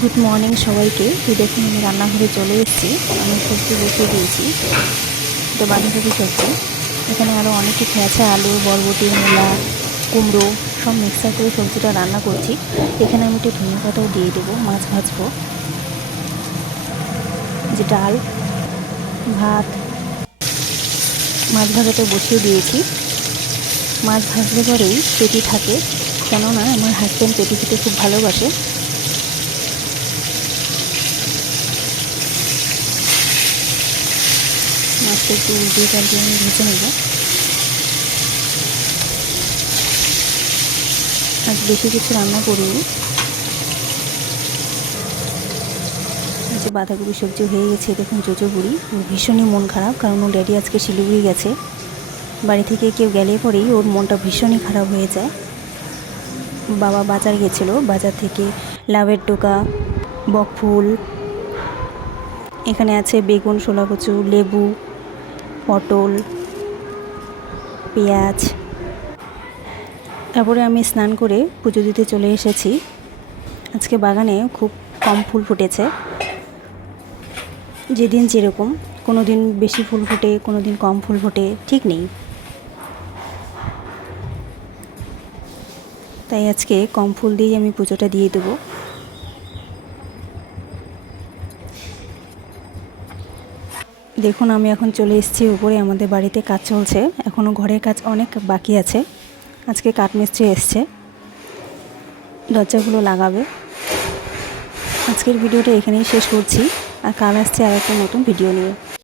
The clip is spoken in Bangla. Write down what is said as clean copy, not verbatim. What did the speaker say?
গুড মর্নিং সবাইকে। তো দেখুন আমি রান্নাঘরে চলে এসেছি। আমি সবজি বসিয়ে দিয়েছি, এটা বাঁধাকপি সবজি। এখানে আরও অনেক কিছু আছে, আলু, বরবটি, মূলা, কুমড়ো সব মিক্সার করে সবজিটা রান্না করছি। এখানে আমি একটু ধনে পাতাও দিয়ে দেবো। মাছ ভাজবো, যে ডাল ভাত, মাছ ভাজাটা বসিয়ে দিয়েছি। মাছ ভাজলে পরেই পেটি থাকে, কেননা আমার হাজব্যান্ড পেটি খেতে খুব ভালোবাসে। মাছটা একটু উল্টিয়ে পাল্টিয়ে আমি ভেজে নেব। আজ বেশি কিছু রান্না করিনি। যে বাঁধাকপি সবজি হয়ে গেছে। দেখুন জোজো বুড়ি ওর ভীষণই মন খারাপ, কারণ ওর ড্যাডি আজকে শিলিগুড়ি গেছে। বাড়ি থেকে কেউ গেলে পরেই ওর মনটা ভীষণই খারাপ হয়ে যায়। বাবা বাজার গেছিলো, বাজার থেকে লাউয়ের ডোকা, বকফুল, এখানে আছে বেগুন, শোলা কচু, লেবু, পটল, পেঁয়াজ। তারপরে আমি স্নান করে পুজো দিতে চলে এসেছি। আজকে বাগানে খুব কম ফুল ফুটেছে, যেদিন যেরকম, কোনো দিন বেশি ফুল ফোটে, কোনো দিন কম ফুল ফোটে, ঠিক নেই। তাই আজকে কম ফুল দিয়েই আমি পুজোটা দিয়ে দেবো। দেখুন আমি এখন চলে এসেছি উপরে। আমাদের বাড়িতে কাজ চলছে, এখনও ঘরের কাজ অনেক বাকি আছে। আজকে কাঠমিস্ত্রি এসছে, দরজাগুলো লাগাবে। আজকের ভিডিওটা এখানেই শেষ করছি, আর কাল আসছে আর একটা নতুন ভিডিও নিয়ে।